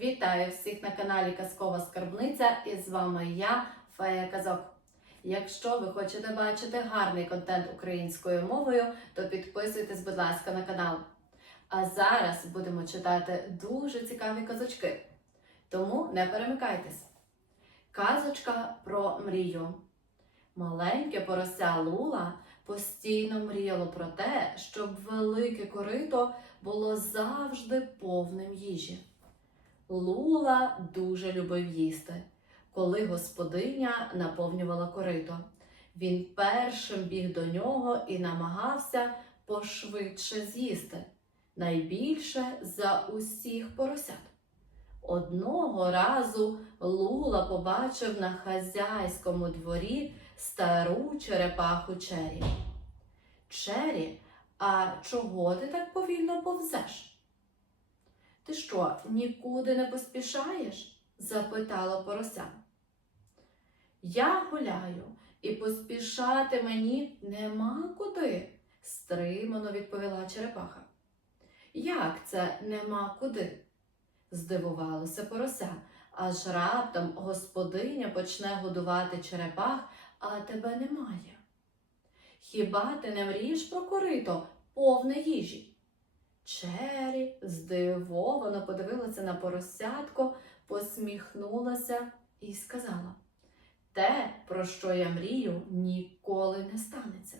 Вітаю всіх на каналі Казкова Скарбниця і з вами я, Фея Казок. Якщо ви хочете бачити гарний контент українською мовою, то підписуйтесь, будь ласка, на канал. А зараз будемо читати дуже цікаві казочки. Тому не перемикайтесь. Казочка про мрію. Маленьке порося Лула постійно мріяло про те, щоб велике корито було завжди повним їжі. Лула дуже любив їсти. Коли господиня наповнювала корито, він першим біг до нього і намагався пошвидше з'їсти, найбільше за усіх поросят. Одного разу Лула побачив на хазяйському дворі стару черепаху Чері. Чері, а чого ти так повільно повзеш? Ти що, нікуди не поспішаєш? запитала порося. Я гуляю, і поспішати мені нема куди, стримано відповіла черепаха. Як це нема куди? здивувалося порося, аж раптом господиня почне годувати черепах, а тебе немає. Хіба ти не мрієш про корито, повне їжі? Чері здивовано подивилася на поросятко, посміхнулася і сказала: Те, про що я мрію, ніколи не станеться.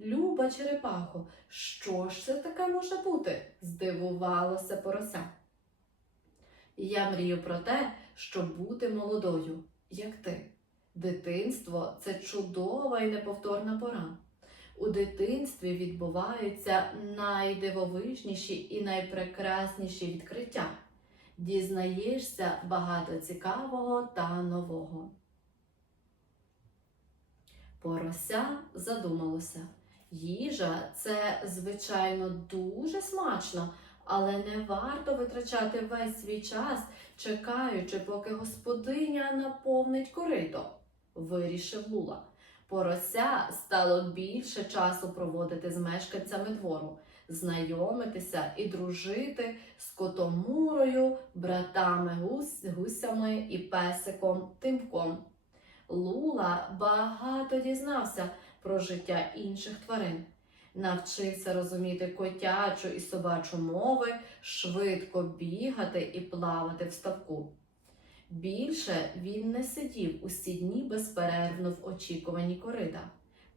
Люба черепахо, що ж це таке може бути? здивувалося порося. Я мрію про те, щоб бути молодою, як ти. Дитинство це чудова і неповторна пора. У дитинстві відбуваються найдивовижніші і найпрекрасніші відкриття. Дізнаєшся багато цікавого та нового. Порося задумалося. Їжа це, звичайно, дуже смачно, але не варто витрачати весь свій час, чекаючи, поки господиня наповнить корито, вирішив Лула. Порося стало більше часу проводити з мешканцями двору, знайомитися і дружити з котомурою, братами гусями і песиком Тимком. Лула багато дізнався про життя інших тварин, навчився розуміти котячу і собачу мови, швидко бігати і плавати в ставку. Більше він не сидів усі дні безперервно в очікуванні корита,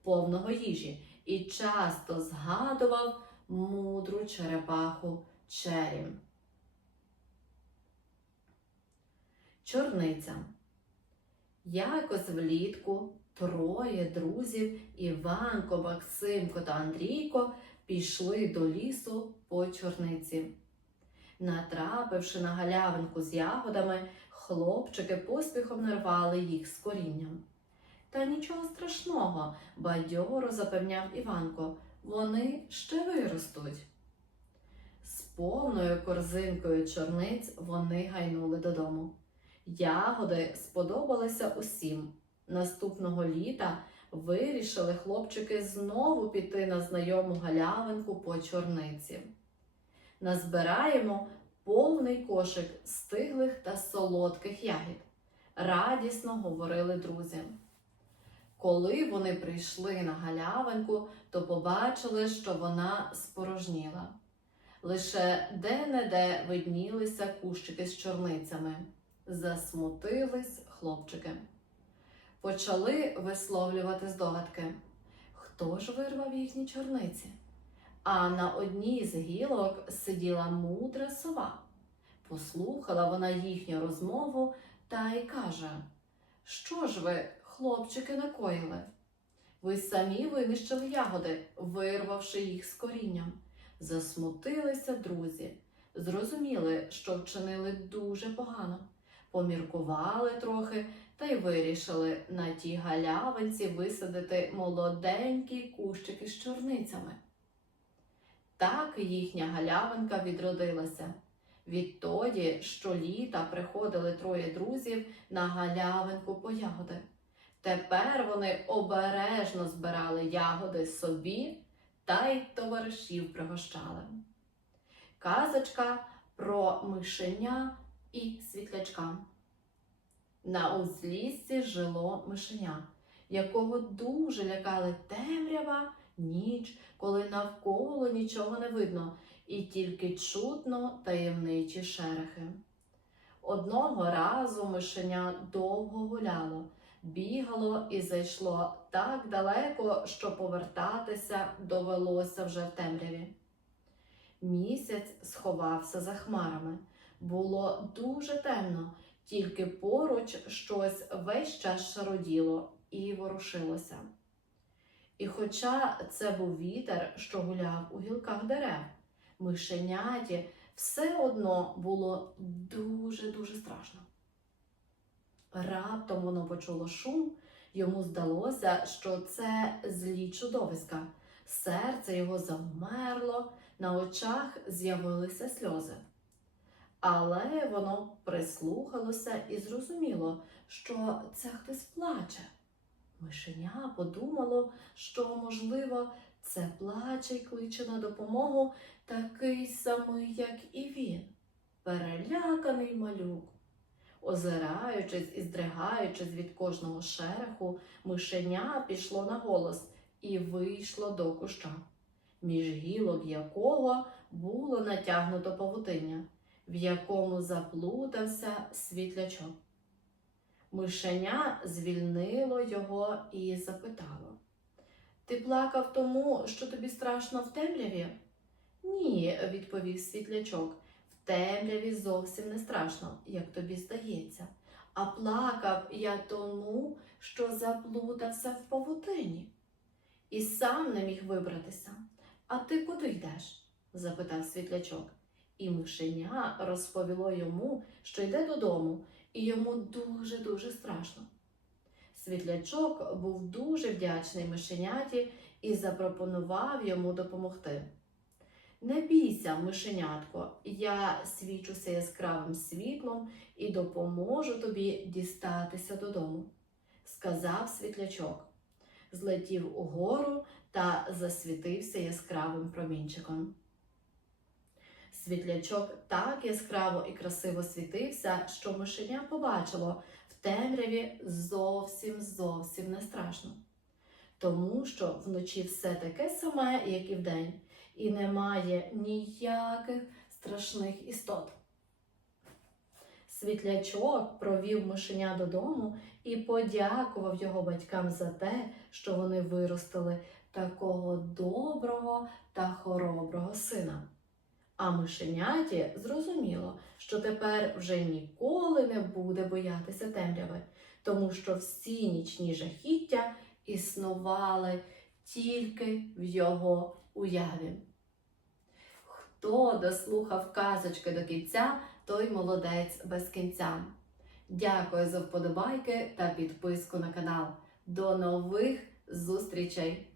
повного їжі, і часто згадував мудру черепаху Черім. Чорниця. Якось влітку троє друзів Іванко, Максимко та Андрійко пішли до лісу по чорниці. Натрапивши на галявинку з ягодами, хлопчики поспіхом нарвали їх з корінням. Та нічого страшного, бадьоро запевняв Іванко, вони ще виростуть. З повною корзинкою чорниць вони гайнули додому. Ягоди сподобалися усім. Наступного літа вирішили хлопчики знову піти на знайому галявинку по чорниці. Назбираємо повний кошик стиглих та солодких ягід. Радісно говорили друзі. Коли вони прийшли на галявинку, то побачили, що вона спорожніла. Лише де-не-де виднілися кущики з чорницями. Засмутились хлопчики. Почали висловлювати здогадки. Хто ж вирвав їхні чорниці? А на одній з гілок сиділа мудра сова. Послухала вона їхню розмову та й каже: Що ж ви, хлопчики, накоїли? Ви самі винищили ягоди, вирвавши їх з корінням. Засмутилися друзі, зрозуміли, що вчинили дуже погано, поміркували трохи та й вирішили на тій галявинці висадити молоденькі кущики з чорницями. Так їхня галявинка відродилася. Відтоді щоліта приходили троє друзів на галявинку по ягоди. Тепер вони обережно збирали ягоди собі та й товаришів пригощали. Казочка про мишеня і світлячка. На узліссі жило мишеня, якого дуже лякали темрява, ніч, коли навколо нічого не видно, і тільки чутно таємничі шерехи. Одного разу мишеня довго гуляло, бігало і зайшло так далеко, що повертатися довелося вже в темряві. Місяць сховався за хмарами. Було дуже темно, тільки поруч щось весь час шароділо і ворушилося. І хоча це був вітер, що гуляв у гілках дерев, мишеняті все одно було дуже-дуже страшно. Раптом воно почуло шум, йому здалося, що це злі чудовиська. Серце його завмерло, на очах з'явилися сльози. Але воно прислухалося і зрозуміло, що це хтось плаче. Мишеня подумало, що, можливо, це плаче й кличе на допомогу такий самий, як і він, переляканий малюк. Озираючись і здригаючись від кожного шереху, мишеня пішло на голос і вийшло до куща, між гілок якого було натягнуто павутиння, в якому заплутався світлячок. Мишеня звільнило його і запитало: Ти плакав тому, що тобі страшно в темряві? Ні, відповів світлячок. В темряві зовсім не страшно, як тобі здається. А плакав я тому, що заплутався в павутині. І сам не міг вибратися. А ти куди йдеш? запитав світлячок. І мишеня розповіло йому, що йде додому, і йому дуже-дуже страшно. Світлячок був дуже вдячний мишеняті і запропонував йому допомогти. Не бійся, мишенятко, я свічуся яскравим світлом і допоможу тобі дістатися додому, сказав світлячок. Злетів угору та засвітився яскравим промінчиком. Світлячок так яскраво і красиво світився, що мишеня побачило в темряві зовсім зовсім не страшно. Тому що вночі все таке саме, як і вдень, і немає ніяких страшних істот. Світлячок провів мишеня додому і подякував його батькам за те, що вони виростили такого доброго та хороброго сина. А мишеняті зрозуміло, що тепер вже ніколи не буде боятися темряви, тому що всі нічні жахіття існували тільки в його уяві. Хто дослухав казочки до кінця, той молодець без кінця. Дякую за вподобайки та підписку на канал. До нових зустрічей!